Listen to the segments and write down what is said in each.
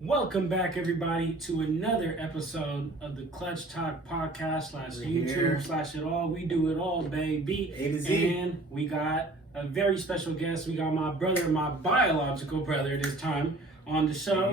Welcome back, everybody, to another episode of the Clutchtalk podcast / YouTube / it all. We do it all, baby. A to Z. And we got a very special guest. We got my brother, my biological brother this time on the show.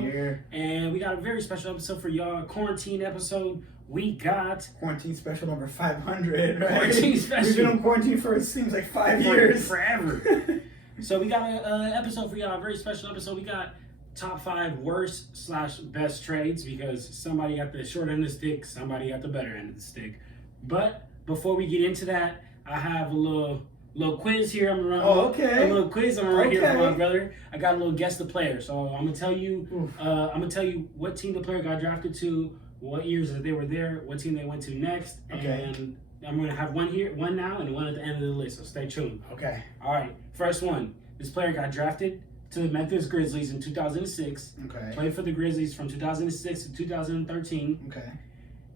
And we got a very special episode for y'all. A quarantine episode. We got quarantine special number 500, right? Quarantine special. We've been on quarantine for, it seems like 5 years. Forever. So we got an episode for y'all, a very special episode. We got top 5 worst / best trades because somebody got the short end of the stick, somebody got the better end of the stick. But before we get into that, I have a little quiz here. I'm gonna run a little quiz. I'm right here for my brother. I got a little guess the player. So I'm gonna tell you. I'm gonna tell you what team the player got drafted to, what years that they were there, what team they went to next, and I'm gonna have one here, one now, and one at the end of the list. So stay tuned. Okay. All right. First one. This player got drafted to the Memphis Grizzlies in 2006. Okay. Played for the Grizzlies from 2006 to 2013. Okay.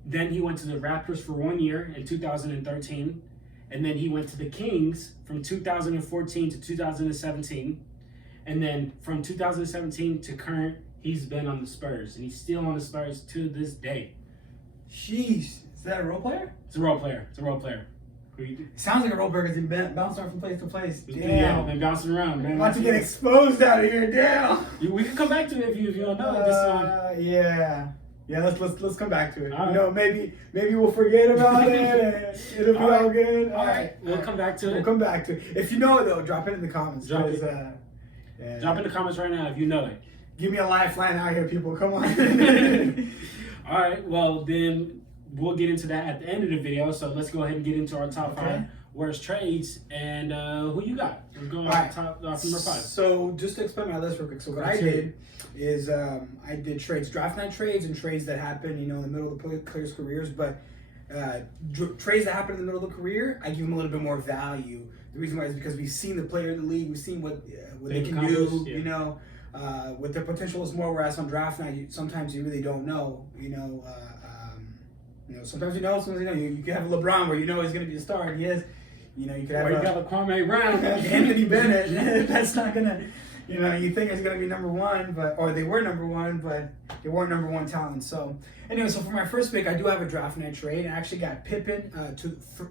Then he went to the Raptors for 1 year in 2013. And then he went to the Kings from 2014 to 2017. And then from 2017 to current, he's been on the Spurs. And he's still on the Spurs to this day. Jeez. Is that a role player? It's a role player. It's a role player. Sounds like a role player because he bounced around from place to place. Yeah, Damn. been bouncing around, man. About to get exposed out of here. Damn. We can come back to it if you don't know this. Yeah. Let's come back to it. All you know, maybe we'll forget about it and it'll be all good. All right. We'll come back to it. We'll come back to it. If you know it though, drop it in the comments. Drop in the comments right now if you know it. Give me a lifeline out here, people. Come on. All right. Well, then we'll get into that at the end of the video. So let's go ahead and get into our top 5 worst trades. And who you got? We're going top number 5. So just to explain my list real quick. So what I did is I did trades, draft night trades, and trades that happen, in the middle of the players' careers. But trades that happen in the middle of the career, I give them a little bit more value. The reason why is because we've seen the player in the league, we've seen what they can do. What their potential is more. Whereas on draft night, sometimes you really don't know. Sometimes you know, sometimes you know. You could have a LeBron where he's going to be a star, and he is. You could have. Or you got a Kwame Brown, Anthony Bennett. That's not gonna. You think it's gonna be number 1, or they were number 1, but they weren't number 1 talent. So anyway, so for my first pick, I do have a draft night trade. I actually got Pippen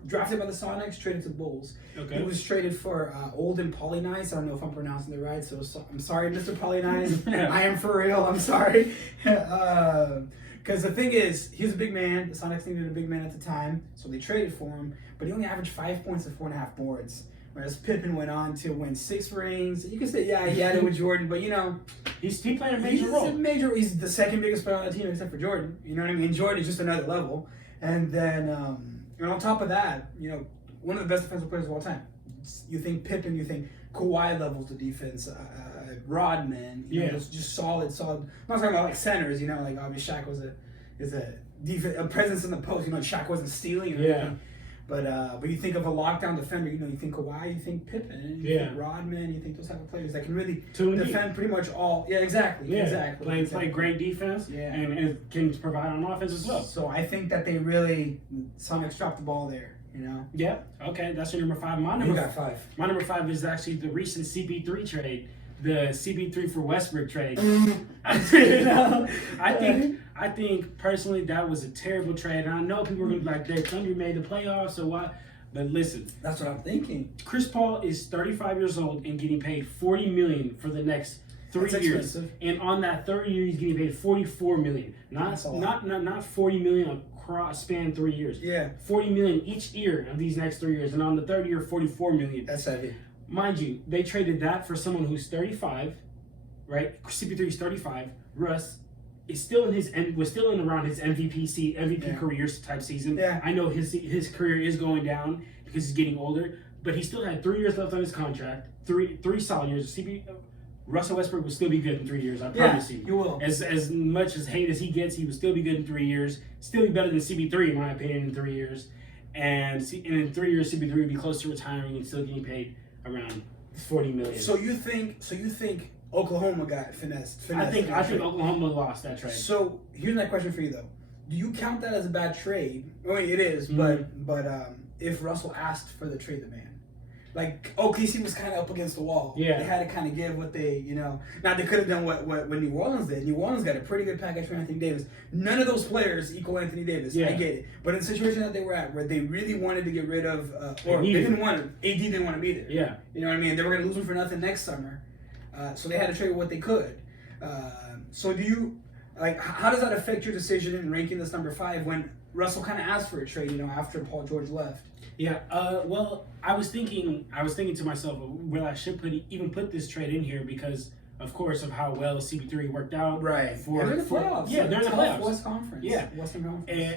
drafted by the Sonics, traded to Bulls. Okay. He was traded for Olden Polynice. I don't know if I'm pronouncing it right, so I'm sorry, Mr. Polynice. I am for real. I'm sorry. Because the thing is, he was a big man. The Sonics needed a big man at the time, so they traded for him. But he only averaged 5 points and 4.5 boards. Whereas Pippen went on to win 6 rings. You can say, he had it with Jordan, but he played a major role. He's the second biggest player on the team except for Jordan. You know what I mean? Jordan is just another level. And then, on top of that, one of the best defensive players of all time. You think Pippen, you think Kawhi levels the defense. Rodman, just solid. I'm not talking about like centers, like obviously Shaq is a presence in the post. Shaq wasn't stealing or anything. But you think of a lockdown defender, you think Kawhi, you think Pippen, you think Rodman, you think those type of players that can really defend pretty much all. Yeah, exactly. Yeah, exactly. Play great defense. Yeah, and can provide on offense as well. So I think that they Sonics dropped the ball there. Yeah. Okay, that's your number 5. You got 5. My number 5 is actually the recent CP3 trade. The CP3 for Westbrook trade. I think personally that was a terrible trade. And I know people are gonna be like, "Their Thunder made the playoffs, so why?" But listen, that's what I'm thinking. Chris Paul is 35 years old and getting paid $40 million for the next 3 years. Expensive. And on that third year, he's getting paid $44 million. Not $40 million across span 3 years. Yeah, $40 million each year of these next 3 years, and on the third year, $44 million. That's heavy. Mind you, they traded that for someone who's 35, right? CP3 is 35. Russ is still was still in around his MVP career type season. Yeah. I know his career is going down because he's getting older, but he still had 3 years left on his contract. Three solid years. Russell Westbrook will still be good in 3 years. I promise you. You will. As much as hate as he gets, he will still be good in 3 years. Still be better than CP3 in my opinion in 3 years. And in 3 years, CP3 will be close to retiring and still getting paid around $40 million. So you think Oklahoma got finessed? I think Oklahoma lost that trade. So here's my question for you though: do you count that as a bad trade? I mean, it is, but if Russell asked for the trade demand, like OKC was kind of up against the wall. Yeah. They had to kind of give what they, now they could have done what New Orleans did. New Orleans got a pretty good package for Anthony Davis. None of those players equal Anthony Davis. Yeah. I get it. But in the situation that they were at, where they really wanted to get rid of, or they didn't want to, AD didn't want to be there. Yeah. You know what I mean? They were going to lose him for nothing next summer. So they had to trade what they could. So do you, how does that affect your decision in ranking this number 5 when Russell kind of asked for a trade, after Paul George left? Yeah. Well, I was thinking to myself, well, I should even put this trade in here because, of course, of how well CP3 worked out. Right. For they're in the playoffs. Yeah, they're in the playoffs. West Conference. Yeah. Western Conference.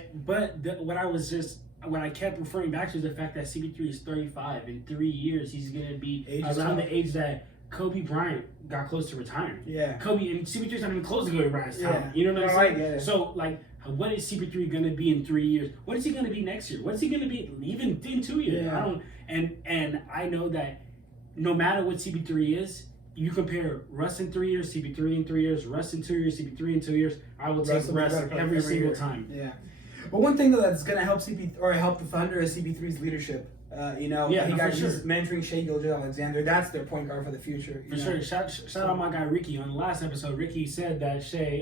What I kept referring back to is the fact that CP3 is 35. In 3 years, he's going to be around the age that Kobe Bryant got close to retiring. Yeah. Kobe and CP3's not even close to Kobe Bryant's time. Yeah. You know what I'm saying? I get it. So, what is CP3 going to be in 3 years? What is he going to be next year? What is he going to be even in 2 years? Yeah. And I know that no matter what CP3 is, you compare Russ in 3 years, CP3 in 3 years, Russ in 2 years, CP3 in 2 years. I will take Russ every single year. time. Yeah. But one thing though that's gonna help help the Thunder is CP3's leadership. He's mentoring Shai Gilgeous-Alexander. That's their point guard for the future. For sure. Shout out my guy Ricky. On the last episode, Ricky said that Shai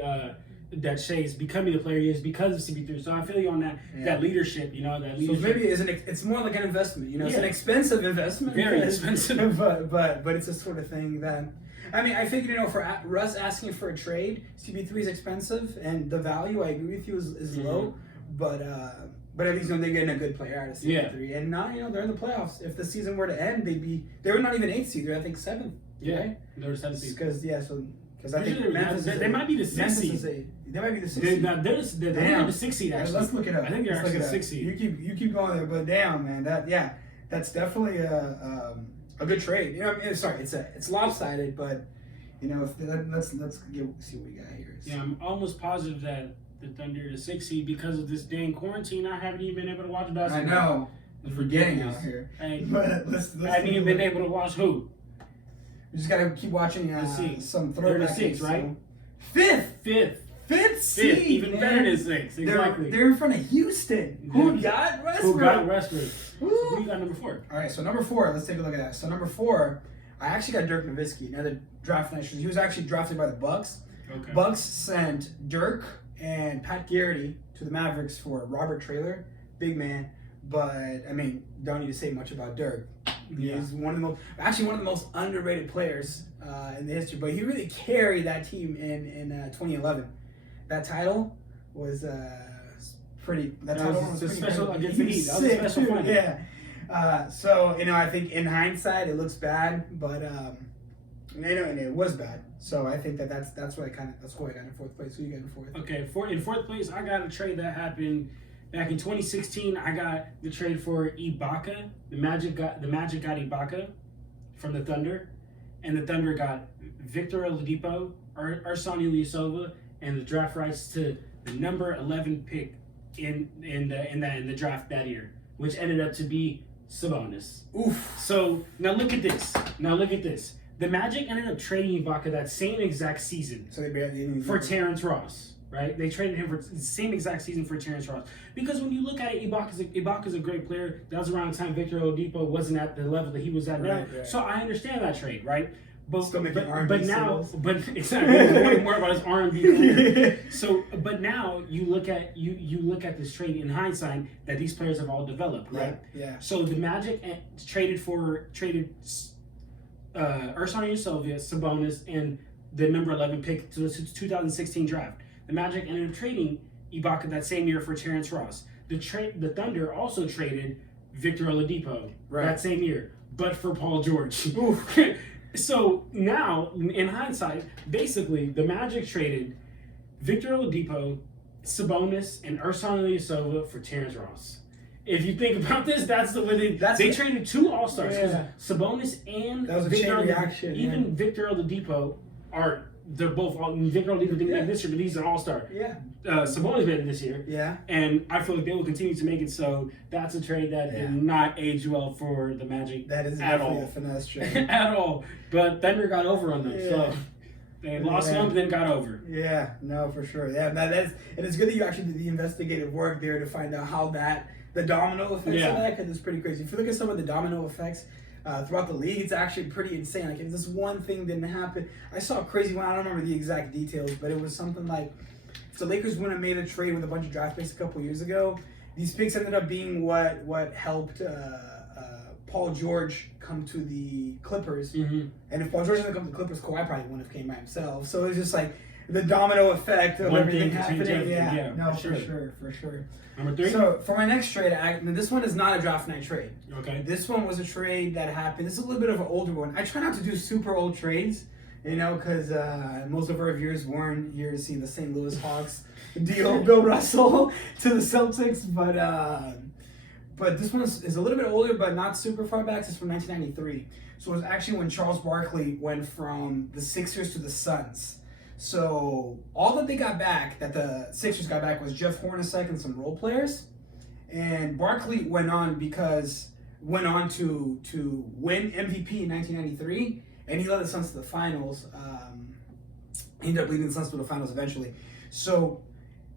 is becoming the player he is because of CP3. So I feel you on that leadership. That leadership. So maybe it's more like an investment. It's an expensive investment. Very expensive. But it's a sort of thing that. I mean, I think, for Russ asking for a trade, CP3 is expensive, and the value, I agree with you, is low. But at least they're getting a good player out of CP3. Yeah. And now, they're in the playoffs. If the season were to end, they were not even 8th seed. They're, I think, 7th. Yeah, right? They were 7th seed. Because I think Memphis they might be the 6th seed. They might be the 6th seed. They're the 6th seed, actually. Let's look it up. I think they're actually the 6th seed. You keep going there, but damn, man, that's definitely a good trade. It's lopsided, but let's see what we got here. Yeah, I'm almost positive that the Thunder is 6th seed because of this dang quarantine. I haven't even been able to watch basketball. I know. I'm forgetting out here. Hey, but I haven't even been able to watch who. We just gotta keep watching some throwback. They're the 6th, right? 5th seed. Even man. better than 6th. Exactly. They're in front of Houston. Who got Westbrook? Who you got number 4? All right, so number 4. Let's take a look at that. So number 4, I actually got Dirk Nowitzki, another draft night. He was actually drafted by the Bucks. Okay. Bucks sent Dirk and Pat Garrity to the Mavericks for Robert Traylor, big man. But I mean, don't need to say much about Dirk. He's one of the most underrated players in the history. But he really carried that team in 2011. That title was pretty. That title was special against the Heat. That was a special final. Yeah. So I think in hindsight it looks bad, but and it was bad. So I think that's why I got in 4th place. Who you got in 4th? Okay, in 4th place, I got a trade that happened back in 2016. I got the trade for Ibaka. The Magic got Ibaka from the Thunder, and the Thunder got Victor Oladipo, Ersan Ilyasova, and the draft rights to the number 11 pick in the draft that year, which ended up to be Sabonis. Oof. So now look at this. The Magic ended up trading Ibaka that same exact season. So they barely for Terrence Ross, right? They traded him for the same exact season for Terrence Ross. Because when you look at it, Ibaka's a great player. That was around the time Victor Oladipo wasn't at the level that he was at now. Right. So I understand that trade, right? But exactly, way more about his R&B career. So, but now you look at this trade in hindsight that these players have all developed, right? Yeah. So the Magic traded Ersan Ilyasova, Sabonis, and the number 11 pick to the 2016 draft. The Magic ended up trading Ibaka that same year for Terrence Ross. The Thunder also traded Victor Oladipo that same year, but for Paul George. So now, in hindsight, basically, the Magic traded Victor Oladipo, Sabonis, and Ersan Ilyasova for Terrence Ross. If you think about this, that's the way they traded 2 All-Stars. Yeah. Sabonis and that was a chain reaction. Even Victor Oladipo they're both Victor Oladipo didn't make this year, but he's an All-Star. Yeah. Sabonis made it this year. Yeah. And I feel like they will continue to make it. So that's a trade that did not age well for the Magic. That is definitely a finesse trade. At all. But Thunder got over on them. Yeah. So they lost one, but then got over. Yeah. No, for sure. Yeah. And it's good that you actually did the investigative work there to find out how the domino effects of that, because it's pretty crazy. If you look at some of the domino effects, throughout the league. It's actually pretty insane. Like if this one thing didn't happen, I saw a crazy one. I don't remember the exact details, but it was something like if the Lakers wouldn't have made a trade with a bunch of draft picks a couple years ago, these picks ended up being what helped Paul George come to the Clippers. Mm-hmm. And if Paul George didn't come to the Clippers, Kawhi probably wouldn't have came by himself. So it's just like the domino effect of One everything thing to change happening. everything. Yeah, no, for for sure. Number 3. So for my next trade, this one is not a draft night trade. Okay. This one was a trade that happened. This is a little bit of an older one. I try not to do super old trades, because most of our viewers weren't here to see the St. Louis Hawks deal Bill Russell to the Celtics, but this one is a little bit older, but not super far back. It's from 1993. So it was actually when Charles Barkley went from the Sixers to the Suns. So all that they got back, that the Sixers got back, was Jeff Hornacek and some role players. And Barkley went on to win MVP in 1993, and he led the Suns to the finals. He ended up leading the Suns to the finals eventually. So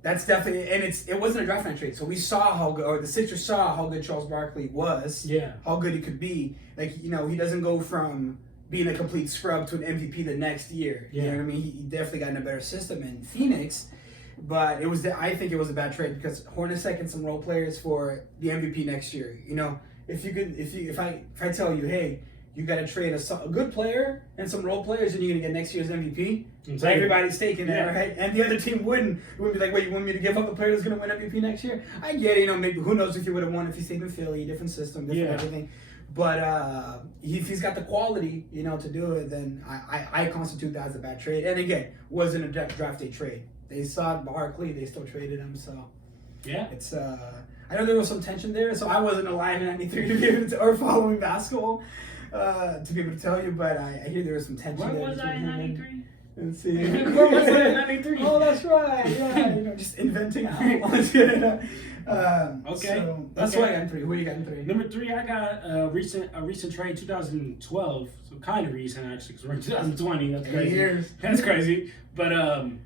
that's definitely, and it wasn't a draft night trade. So we saw how good, or the Sixers saw how good Charles Barkley was. Yeah. How good he could be. Like, he doesn't go from being a complete scrub to an MVP the next year. You know what I mean? He definitely got in a better system in Phoenix. But I think it was a bad trade because Hornacek and some role players for the MVP next year. If I tell you, hey, you got to trade a good player and some role players, and you're gonna get next year's MVP. So everybody's taking that, right? And the other team wouldn't be like, wait, you want me to give up the player that's gonna win MVP next year? I get it. Maybe who knows if you would have won if he stayed in Philly, different system, different everything. But if he's got the quality, to do it, then I constitute that as a bad trade. And again, wasn't a draft day trade. They saw Barkley, they still traded him. So yeah, it's I know there was some tension there. So I wasn't alive in '93 to be able to, or following basketball to be able to tell you. But I hear there was some tension. Where there. Was I in '93? Let's see. Where was I in '93? Oh, that's right. Yeah, just inventing outlines. Okay. So that's why I got in 3. Who you got in 3? Number 3, I got a recent trade, 2012. So kind of recent actually, because we're in 2020. That's crazy. 8 years. That's crazy. But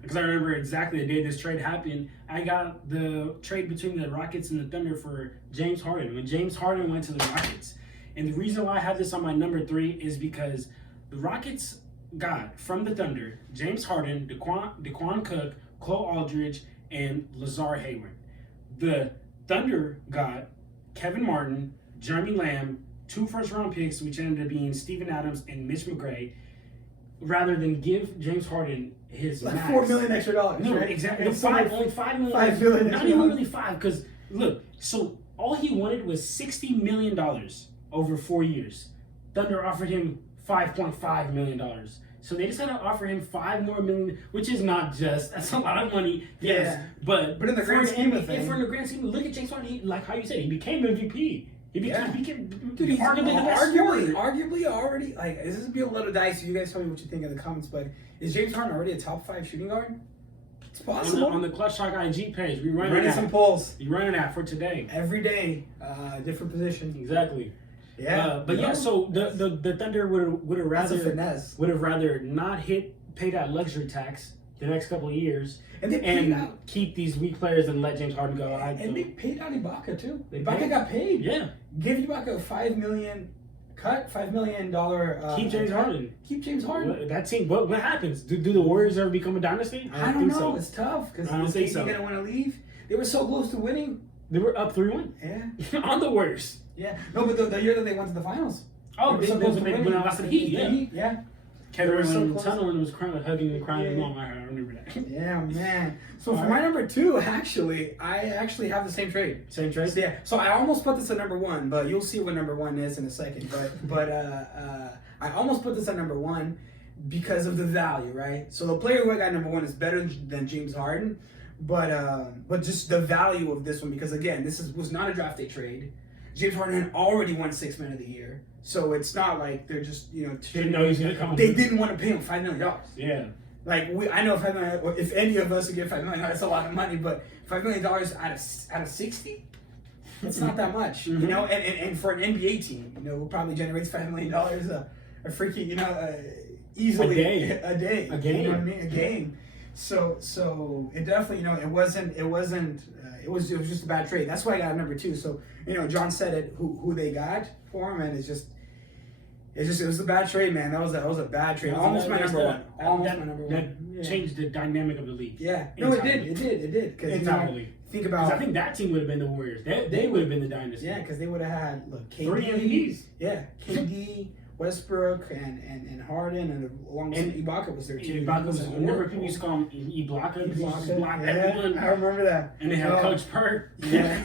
because I remember exactly the day this trade happened, I got the trade between the Rockets and the Thunder for James Harden. When James Harden went to the Rockets, and the reason why I have this on my number 3 is because the Rockets got from the Thunder James Harden, DeQuan Cook, Cole Aldridge, and Lazar Hayward. The Thunder got Kevin Martin, Jeremy Lamb, 2 first-round picks, which ended up being Steven Adams and Mitch McGray, rather than give James Harden his like max. $4 million extra dollars. No, right? exactly. It's Only $5 million. $5 million. Not even really 5, because look, so all he wanted was $60 million over 4 years. Thunder offered him $5.5 million. So they just had to offer him $5 more million, which is not just, that's a lot of money, yes. Yeah. But in the grand scheme of things. For the grand scheme, look at James Harden, like how you said, he became MVP. He became Dude, he's arguably the best scorer. arguably already, like, this is be a little dicey. You guys tell me what you think in the comments, but is James Harden already a top 5 shooting guard? It's possible. On the Clutchtalk IG page, we running some polls. You running that for today. Every day, different position. Exactly. Yeah. But yeah, so the Thunder would have That's a rather finesse. not pay that luxury tax the next couple of years And they paid out. keep these weak players and let James Harden go. And they paid out Ibaka too. They Ibaka paid? got paid. Yeah. Give Ibaka a $5 million cut, $5 million. Keep James Harden. Keep James Harden. That team. What happens? Do the Warriors ever become a dynasty? I don't think know. so. It's tough because I don't think so. gonna want to leave. They were so close to winning. They were up 3-1. Yeah. On the Warriors. Yeah. No, but the year that they went to the finals. Oh, they when I lost to the Heat. Yeah. Yeah. Kevin so Martin close. Tunnel was crying, hugging and crying along. I remember that. Yeah, man. So for my number 2, I actually have the same trade. Same trade. So, yeah. So I almost put this at number 1, but you'll see what number 1 is in a second. But I almost put this at number 1 because of the value, right? So the player who I got number 1 is better than James Harden, but just the value of this one, because again, was not a draft day trade. James Harden had already won 6th Man of the Year, so it's not like they're just didn't know he was gonna come. They didn't want to pay him $5 million. Yeah. Like I know $5 million. If any of us would get $5 million, that's a lot of money. But $5 million out of 60, that's not that much, Mm-hmm. And for an NBA team, who probably generates $5 million a freaking easily a day. A game. You know what I mean? A game. So it definitely it was just a bad trade. That's why I got number 2. So John said it who they got for him, and it's just it was a bad trade, man. That was a bad trade. Almost my number one. Almost my number one. That changed the dynamic of the league. Yeah. No, it did. Because think about. I think that team would have been the Warriors. They would have been the dynasty. Yeah, because they would have had KD, 3 MVPs. Yeah, KD, Westbrook, and Harden, and along with Ibaka was there too. Ibaka was. Remember people used to call him Ibaka. Blocked everyone. I remember that. And they had Coach Perk. Yeah.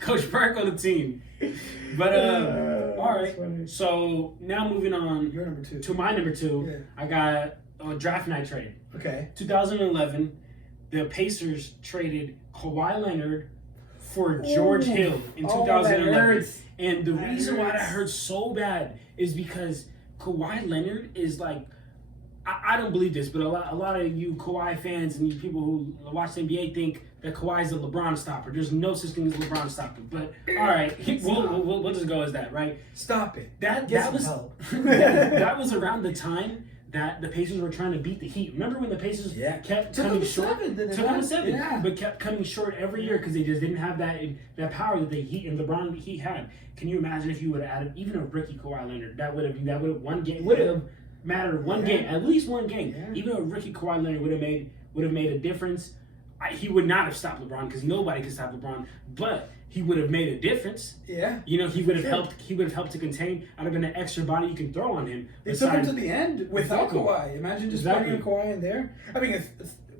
Coach Perk on the team. But all right. So now moving on. Your number 2. To my number 2. Yeah. I got a draft night trade. Okay. 2011, the Pacers traded Kawhi Leonard for George Hill in 2011. And the reason why that hurts so bad is because Kawhi Leonard is like, I don't believe this, but a lot of you Kawhi fans and you people who watch the NBA think that Kawhi is a LeBron stopper. There's no such thing as a LeBron stopper. But all right, we'll just go as that, right? Stop it. That was help. that was around the time that the Pacers were trying to beat the Heat. Remember when the Pacers kept coming short? Took them to 7, yeah. But kept coming short every year because they just didn't have that power that the Heat and LeBron Heat had. Can you imagine if you would have added even a rookie Kawhi Leonard? That would have one game would have mattered one game, at least one game. Yeah. Even a rookie Kawhi Leonard would have made a difference. He would not have stopped LeBron because nobody could stop LeBron, but he would have made a difference. Yeah. You know, he would have helped. He would have helped to contain. I'd have been an extra body you can throw on him. They took him to the end without Kawhi. Imagine just putting Kawhi in there. I mean, if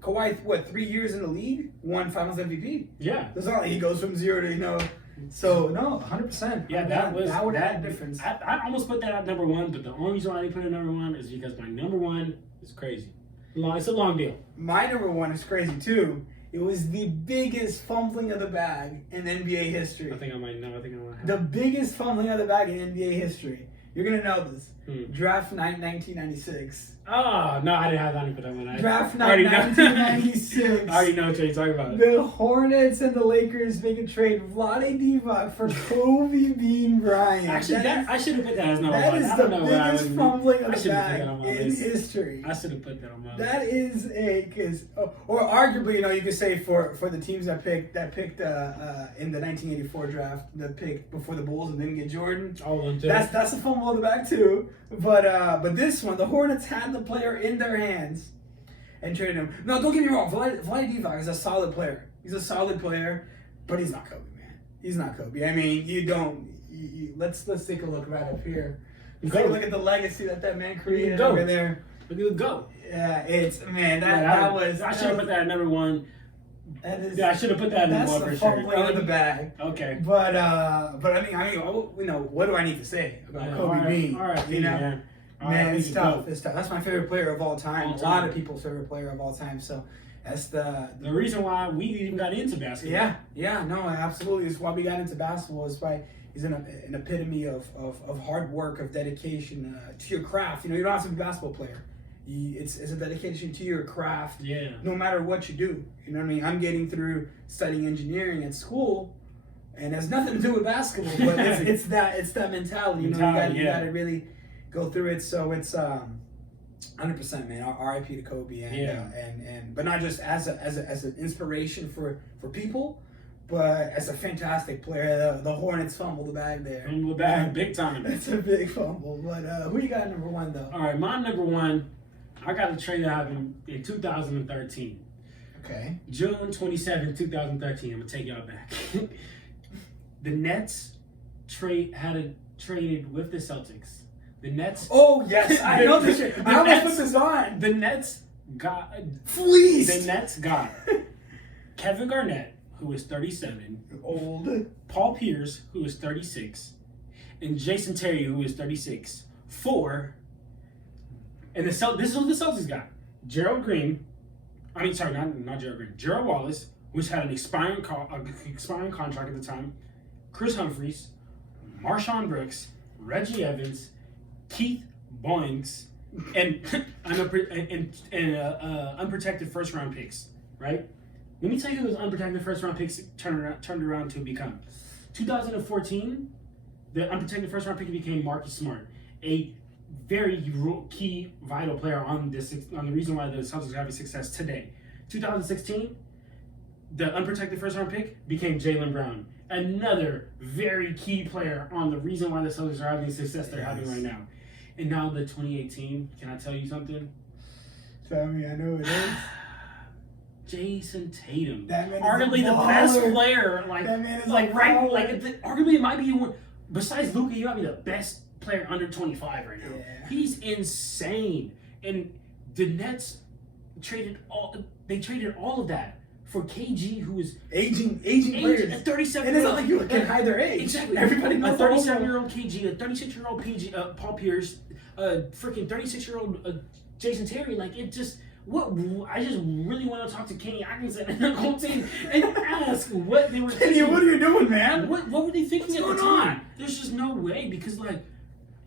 Kawhi, 3 years in the league, won Finals MVP. Yeah. It's not like he goes from 0 to So no, 100%. Yeah, that would have had a difference. I almost put that at number 1, but the only reason why I didn't put it at number 1 is because my number 1 is crazy. It's a long deal. My number 1 is crazy too. It was the biggest fumbling of the bag in NBA history. I think I might know. I think I might have. The biggest fumbling of the bag in NBA history. You're gonna know this. Draft night 1996. Oh no, I didn't have that. Put that one. Draft night 1996. I already know what you're talking about. The Hornets and the Lakers make a trade Vlade Divac for Kobe Bean Bryant. Actually, I should have put that as number 1. That is the biggest fumbling of the bag in list. history. I should have put that on my list. That is or arguably, you could say for the teams that picked in the 1984 draft, that picked before the Bulls and didn't get Jordan. All of them too. That's a fumble of the bag too. But this one, the Hornets had the player in their hands and traded him. No, don't get me wrong. Vlade Divac is a solid player. He's a solid player, but he's not Kobe, man. He's not Kobe. I mean, let's take a look right up here. Take a look at the legacy that man created over there. Look at the go. Yeah, I should have put that at number 1. I should have put that in number 1 for sure. That's the fumbling of the bag. Okay. But I mean, what do I need to say about Kobe Bean? All right, man, it's tough. It's tough. That's my favorite player of all time. A lot of people's favorite player of all time. So that's the reason why we even got into basketball. Yeah, no, absolutely. It's why we got into basketball. It's why he's an epitome of hard work, of dedication to your craft. You don't have to be a basketball player. It's a dedication to your craft. Yeah. No matter what you do. You know what I mean? I'm getting through studying engineering at school, and it has nothing to do with basketball, but it's that mentality. You gotta really go through it. So it's 100%, man. R.I.P. to Kobe, and but not just as an inspiration for people, but as a fantastic player. The Hornets fumbled the bag there. Fumbled the bag big time. That's a big fumble. But who you got number 1 though? All right, my number 1. I got a trade that happened in 2013. Okay. June 27, 2013. I'm gonna take y'all back. The Nets traded with the Celtics. The Nets. Oh yes, I know this. I almost put this on. The Nets got fleeced. The Nets got Kevin Garnett, who is 37, old. Paul Pierce, who is 36, and Jason Terry, who is 36. And this is what the Celtics got: Gerald Green. I mean, sorry, not Gerald Green. Gerald Wallace, which had an expiring contract at the time. Chris Humphries, Marshawn Brooks, Reggie Evans, Keith Boynes, and unprotected first round picks. Right? Let me tell you who those unprotected first round picks turned around to become. 2014, the unprotected first round pick became Marcus Smart, a very key, vital player on the reason why the Celtics are having success today. 2016, the unprotected first round pick became Jaylen Brown, another very key player on the reason why the Celtics are having the success they're having right now. And now the 2018. Can I tell you something? Tell me, I know it is. Jason Tatum, That man is arguably a the best baller. player. That man is like a right, baller. like arguably it might be one. Besides Luka, he might be the best player under 25 right now. Yeah. He's insane. And the Nets traded all. They traded all of that for KG, who is aging players. a 37. And it's not like you can hide their age. Exactly. Everybody A knows 37-year-old KG, a 36-year-old PG, Paul Pierce, a freaking 36-year-old Jason Terry. Like it just. What I just really want to talk to Kenny Atkinson and the whole team and ask what they were Kenny, thinking. what are you doing, man? What were they thinking at the What's going time? on? There's just no way because like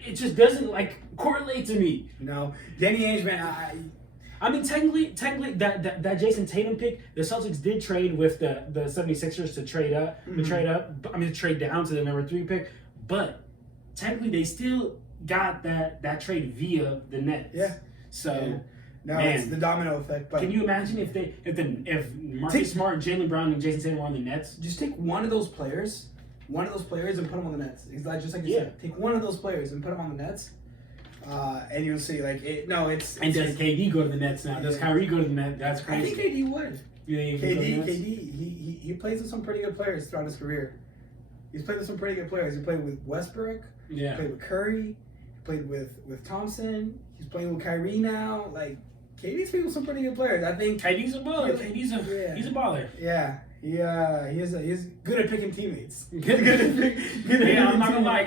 it just doesn't like correlate to me. No, Danny Ainge, man. I mean, technically, that Jason Tatum pick, the Celtics did trade with the 76ers to trade up, to trade down to the number 3 pick, but technically they still got that trade via the Nets. Yeah. So. Yeah. No, Man. it's the domino effect. But Can you imagine if Marcus Smart, Jaylen Brown, and Jason Tatum were on the Nets? just take one of those players, and put them on the Nets. It's like just like you said. Take one of those players and put them on the Nets, and you'll see. Like it. No, it's. And does KD go to the Nets now? Does Kyrie go to the Nets? That's I crazy. think KD would. You think he could go to the Nets? KD, he plays with some pretty good players throughout his career. He's played with some pretty good players. He played with Westbrook. Yeah. He played with Curry. He played with Thompson. He's playing with Kyrie now. Like KD's played with some pretty good players. I think KD's a baller. Yeah. He's a baller. Yeah. He's good at picking teammates. Yeah, I'm not gonna lie.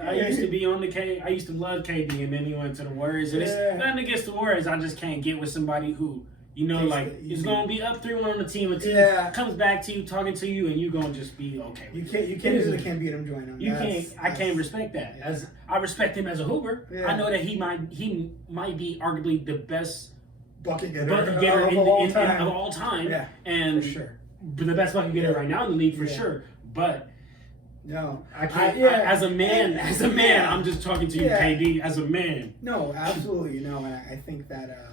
I used to be on the K. I used to love KD, and then he went to the Warriors. And it's nothing against the Warriors. I just can't get with somebody who, is gonna be up 3-1 on the team. A team comes back to you, talking to you, and you gonna just be okay. You can't beat him, join him. I can't respect that. As I respect him as a hooper. Yeah. I know that he might be arguably the best bucket getter of all time. Yeah, and for sure. The best bucket getter right now in the league for sure. But no, I can't. As a man, I'm just talking to you, KD. As a man. No, absolutely, and I think that.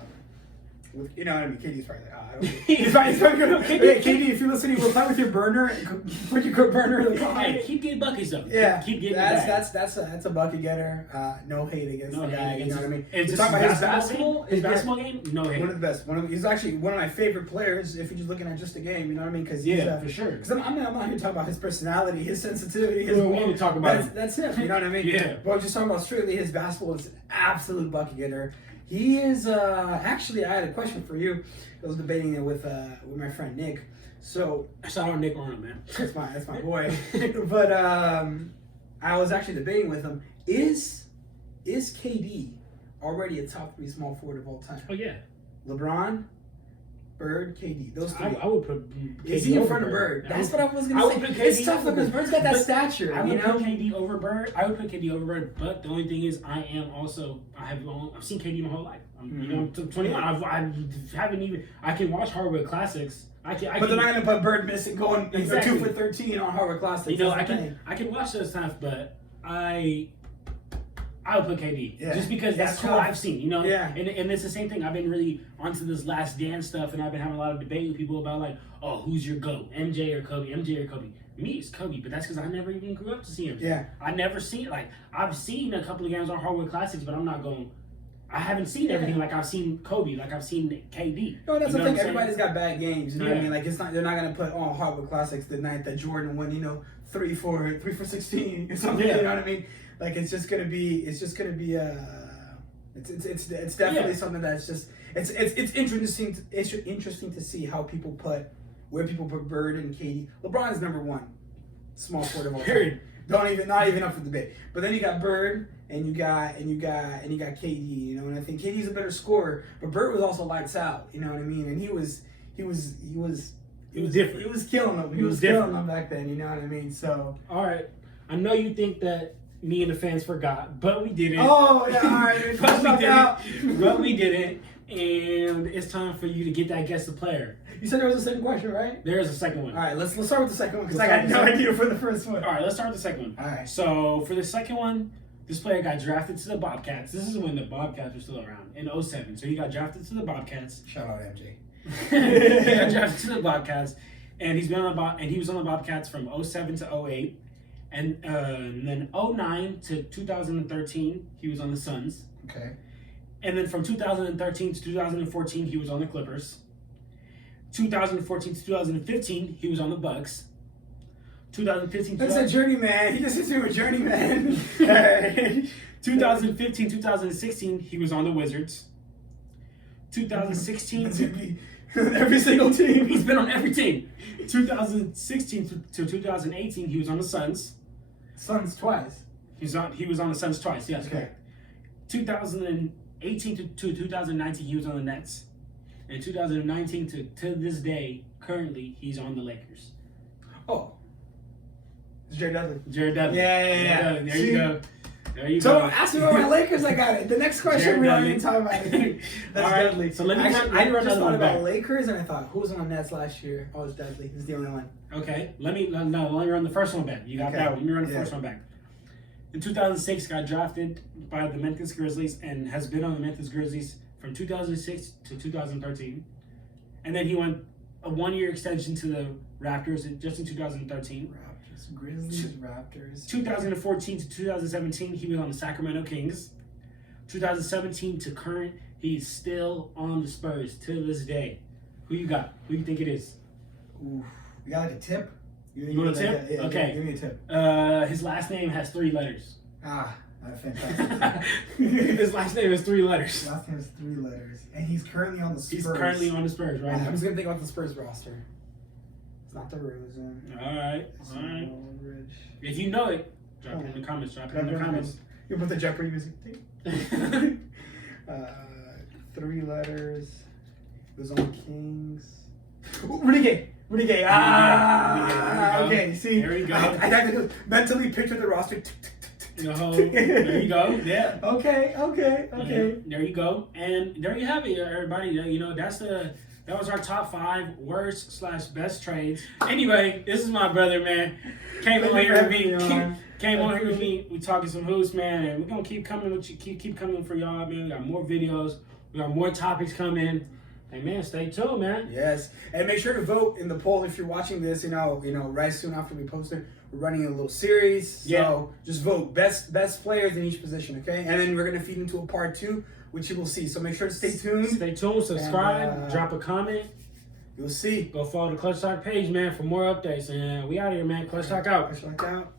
You know what I mean? KD's probably like, I don't know. He's probably good. KD, if you're listening, we'll play with your burner and put your burner in the car. Hey, keep getting buckets though. Yeah, keep getting that's a bucket getter. No hate against the guy. You know what I mean? It's talk about his basketball game. No hate. One of the best. He's actually one of my favorite players. If you're just looking at just the game, you know what I mean? Because for sure. Because I'm not here talking about his personality, his sensitivity, his. We want to talk about that's him. You know what I mean? Yeah. But I'm just talking about strictly his basketball is an absolute bucket getter. He is actually. I had a question for you. I was debating it with my friend Nick. So shout out Nick Arnold, man. That's my boy. But I was actually debating with him. Is KD already a top 3 small forward of all time? Oh yeah. LeBron, Bird, KD. Those 3. I would put KD is he in front over of Bird? That's what I was going to say. It's tough because Bird's got that stature. I would put KD over Bird. I would put KD over Bird. But the only thing is, I've seen KD my whole life. I'm 21. I haven't even. I can watch Hardwood Classics. But they're not going to put Bird missing going 2 for 13 on Hardwood Classics. I can watch those stuff, but I would put KD just because that's what I've seen, Yeah. And it's the same thing. I've been really onto this Last Dance stuff, and I've been having a lot of debate with people about like, oh, who's your GOAT, MJ or Kobe? MJ or Kobe? Me, it's Kobe, but that's because I never even grew up to see him. Yeah. I never seen I've seen a couple of games on Hardwood Classics, but I haven't seen everything like I've seen Kobe, like I've seen KD. No, that's the thing. Everybody's got bad games. You know what I mean? Like they're not gonna put on Hardwood Classics the night that Jordan won. 3 for 16 or something. Yeah. You know what I mean? Like it's definitely something that's just it's interesting to see how people put Bird and KD. LeBron is number 1 small forward of all time. Not even up for debate. But then you got Bird and you got KD, and I think KD's a better scorer, but Bird was also lights out, you know what I mean? And he was different. He was killing them. He was killing them back then, you know what I mean? So all right. I know you think that me and the fans forgot, but we didn't. Oh yeah, all right. but we didn't. And it's time for you to get that guess the player. You said there was a second question, right? There is a second one. All right, let's start with the second one because I got no idea for the first one. All right, let's start with the second one. All right. So for the second one, this player got drafted to the Bobcats. This is when the Bobcats were still around in 2007. So he got drafted to the Bobcats. Shout out MJ. He got drafted to the Bobcats, and he was on the Bobcats from 2007 to 2008. And then 09 to 2013, he was on the Suns. Okay. And then from 2013 to 2014, he was on the Clippers. 2014 to 2015, he was on the Bucks. 2015. That's a journeyman. He just hits me with journeyman. 2015, 2016, he was on the Wizards. 2016, every single team. he's been on every team. 2016 to 2018, he was on the Suns. Suns twice. He was on the Suns twice. Yes, Okay. correct. 2018 to 2019, he was on the Nets. And 2019 to this day, currently, he's on the Lakers. Oh. It's Jared Dudley. Jared Dudley. Yeah. Jared Dudley. There See? you go. There you So go. ask me about my Lakers. I got it. The next question Jared we Dudley. already talk about it. That's All right, Dudley. so let me Actually, run I another just thought one about back. Lakers, and I thought, who was on the Nets last year? Oh, it's Dudley. This is the only one. Okay, let me run the first one back. You got Okay. that one. Let me run the Yeah. first one back. In 2006, got drafted by the Memphis Grizzlies and has been on the Memphis Grizzlies from 2006 to 2013. And then he went a 1-year extension to the Raptors just in 2013. Raptors, Grizzlies, Raptors. 2014 to 2017, he was on the Sacramento Kings. 2017 to current, he's still on the Spurs to this day. Who you got? Who you think it is? Ooh, you got like a tip? You want a tip? Yeah, Okay. Give me a tip. His last name has 3 letters. Ah, that's fantastic. His last name is 3 letters. Last name is 3 letters, and he's currently on the Spurs. He's currently on the Spurs right I'm now. just gonna think about the Spurs roster. It's not the Rosen. All right. It's All right. Aldridge. If you know it, drop it in the comments. Drop it in the comments. You put the Jeopardy music. 3 letters. It was on Kings. Rudy Gay. Ah, Rudy Gay. okay. See, There we go. I had to mentally picture the roster. There you go. Yeah. Okay. There you go. And there you have it, everybody. You know, that was our top 5 worst / best trades. Anyway, this is my brother, man. Came on here with me. We talking some hoops, man, and we're gonna keep coming with you. Keep coming for y'all, man. We got more videos. We got more topics coming. Hey, man, stay tuned, man. Yes, and make sure to vote in the poll if you're watching this. You know, right soon after we post it, we're running a little series. So just vote best players in each position, okay? And then we're gonna feed into a part 2, which you will see. So make sure to stay tuned. Stay tuned. Subscribe. And, drop a comment. You'll see. Go follow the Clutchtalk page, man, for more updates. And we out here, man. Clutchtalk out. Clutchtalk out.